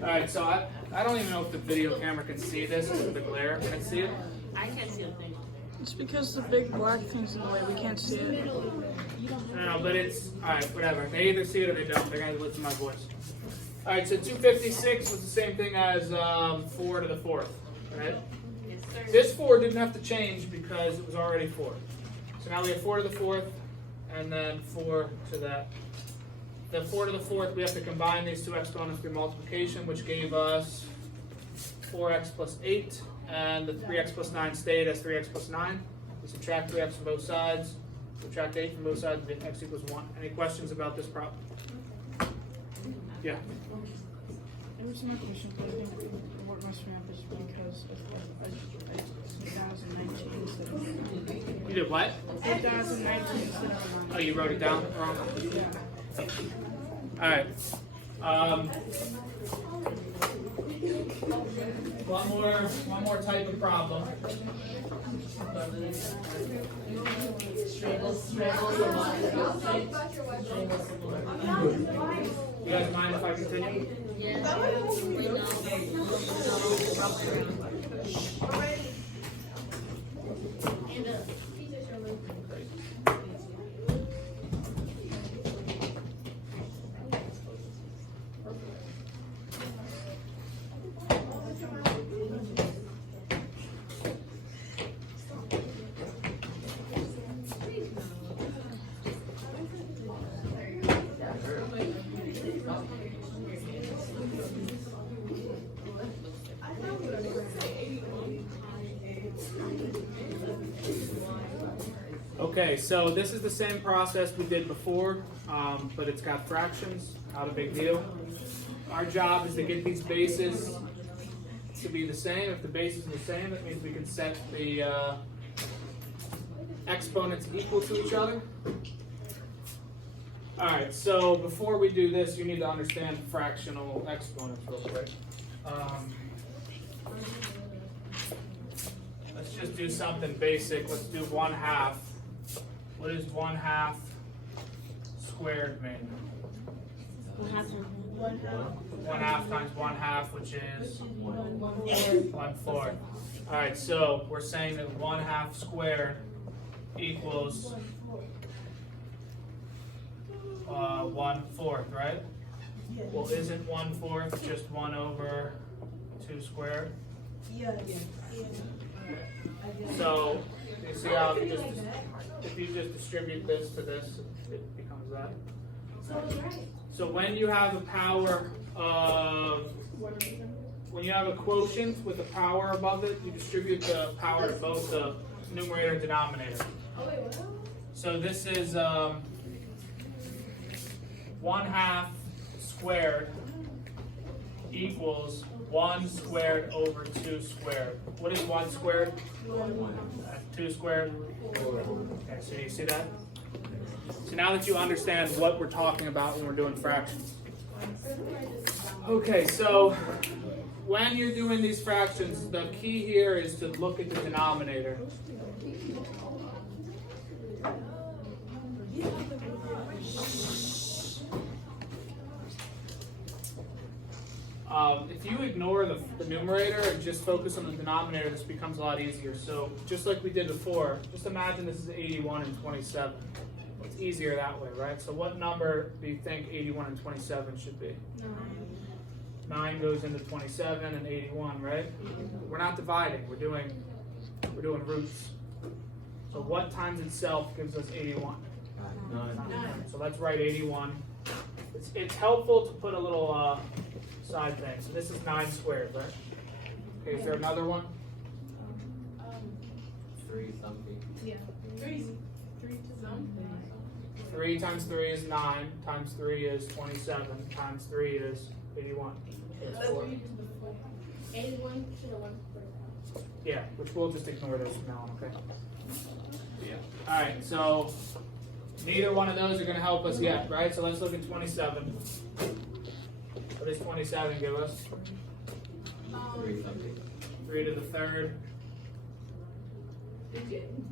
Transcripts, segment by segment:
Alright, so I don't even know if the video camera can see this because of the glare. Can it see it? I can't see a thing. It's because the big black thing's in the way. We can't see it. No, but it's, alright, whatever. They either see it or they don't. They're going to listen to my voice. Alright, so 256 was the same thing as 4 to the 4th, right? Yes, sir. This 4 didn't have to change because it was already 4. So now we have 4 to the 4th, and then 4 to that. The 4 to the 4th, we have to combine these two exponents through multiplication, which gave us 4x plus 8, and the 3x plus 9 stayed as 3x plus 9. We subtract 3x from both sides, subtract 8 from both sides, and x equals 1. Any questions about this problem? Yeah. There was another question, but I think what messed me up is because I 2019 instead of 9. You did what? 2019 instead of 9. Oh, you wrote it down wrong? Yeah. Alright. One more type of problem. You guys mind if I continue? Okay, so this is the same process we did before, but it's got fractions, not a big deal. Our job is to get these bases to be the same. If the bases are the same, that means we can set the exponents equal to each other. Alright, so before we do this, you need to understand fractional exponents real quick. Let's just do something basic. Let's do 1/2. What does 1/2 squared mean? 1/2 times 1/2, which is 1/4. Alright, so we're saying that 1/2 squared equals 1/4, right? Well, isn't 1/4 just 1 over 2 squared? So, you see how if you just distribute this to this, it becomes that. So when you have a power of, when you have a quotient with a power above it, you distribute the power to both the numerator and denominator. So this is 1/2 squared equals 1 squared over 2 squared. What is 1 squared? 2 squared? Okay, so you see that? So now that you understand what we're talking about when we're doing fractions. Okay, so when you're doing these fractions, the key here is to look at the denominator. If you ignore the numerator and just focus on the denominator, this becomes a lot easier. So just like we did before, just imagine this is 81 and 27. It's easier that way, right? So what number do you think 81 and 27 should be? 9 goes into 27 and 81, right? We're not dividing, we're doing roots. So what times itself gives us 81? 9. So let's write 81. It's helpful to put a little side thing. So this is 9 squared, right? Okay, is there another one? 3 something. Yeah. 3 to something. 3 times 3 is 9, times 3 is 27, times 3 is 81. That's 4. 81 to the 1. Yeah, which we'll just ignore those from now on, okay? Yeah. Alright, so neither one of those are going to help us yet, right? So let's look at 27. What does 27 give us? 3 something. 3 to the third.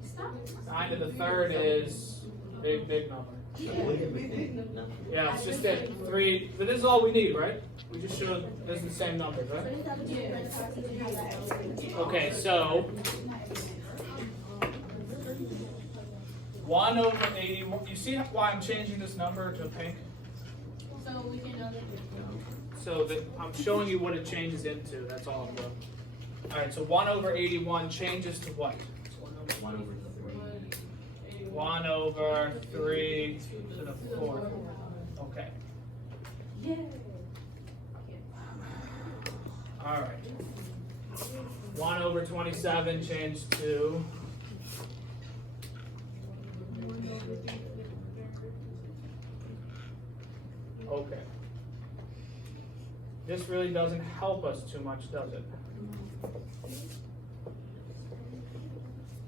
Stop. 9 to the third is big number. Yeah, it's just that 3, but this is all we need, right? We just showed this is the same numbers, right? Okay, so 1 over 81. You see why I'm changing this number to pink? So we can know that. So that I'm showing you what it changes into. That's all I'm doing. All right, so 1 over 81 changes to what? 1 over 3. 1 over 3 to the 4th. Okay. All right. 1 over 27 changed to. Okay. This really doesn't help us too much, does it?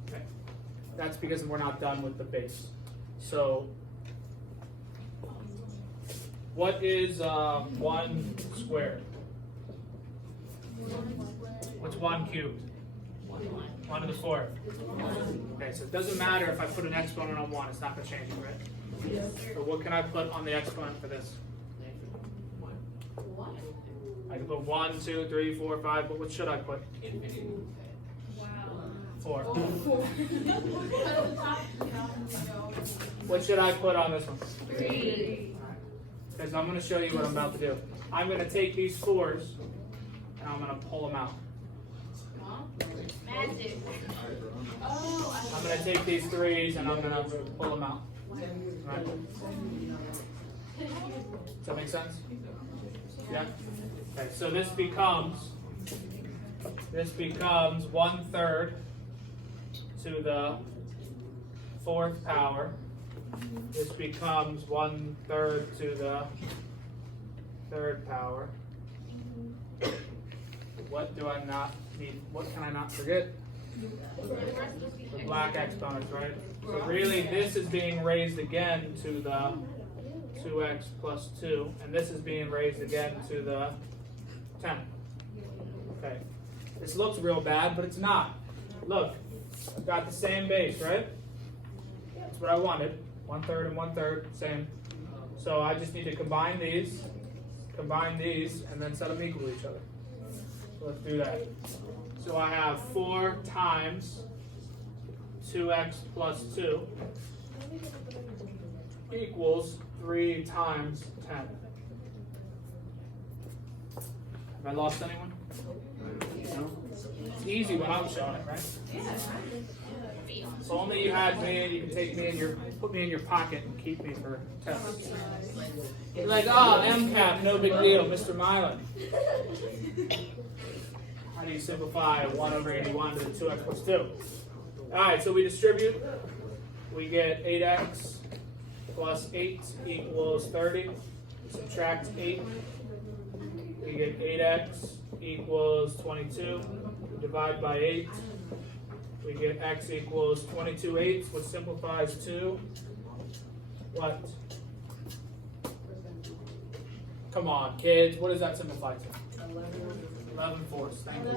Okay. That's because we're not done with the base. So, what is 1 squared? What's 1 cubed? 1 to the 4th. Okay, so it doesn't matter if I put an exponent on 1, it's not going to change it, right? So what can I put on the exponent for this? I can put 1, 2, 3, 4, 5, but what should I put? 4. What should I put on this one? 3. Because I'm going to show you what I'm about to do. I'm going to take these 4s and I'm going to pull them out. Magic. I'm going to take these 3s and I'm going to pull them out. Right? Does that make sense? Yeah? Okay, so this becomes 1/3 to the 4th power. This becomes 1/3 to the 3rd power. What do I not need? What can I not forget? The black exponents, right? So really, this is being raised again to the 2x plus 2, and this is being raised again to the 10. Okay. This looks real bad, but it's not. Look, I've got the same base, right? That's what I wanted. 1/3 and 1/3, same. So I just need to combine these, and then set them equal to each other. So let's do that. So I have 4 times 2x plus 2 equals 3 times 10. Have I lost anyone? No? It's easy when I'm showing it, right? So only you had me, and you can take me in your, put me in your pocket and keep me for tests. You're like, oh, MCAP, no big deal, Mr. Milan. How do you simplify 1 over 81 to the 2x plus 2? Alright, so we distribute. We get 8x plus 8 equals 30. Subtract 8. We get 8x equals 22. Divide by 8. We get x equals 22/8, which simplifies to what? Come on, kids. What does that simplify to? 11/4. Thank you.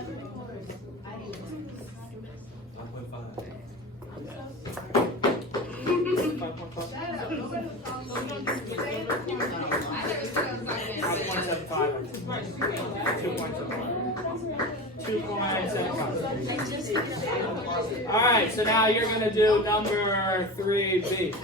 2.75. All right, so now you're going to do number 3B.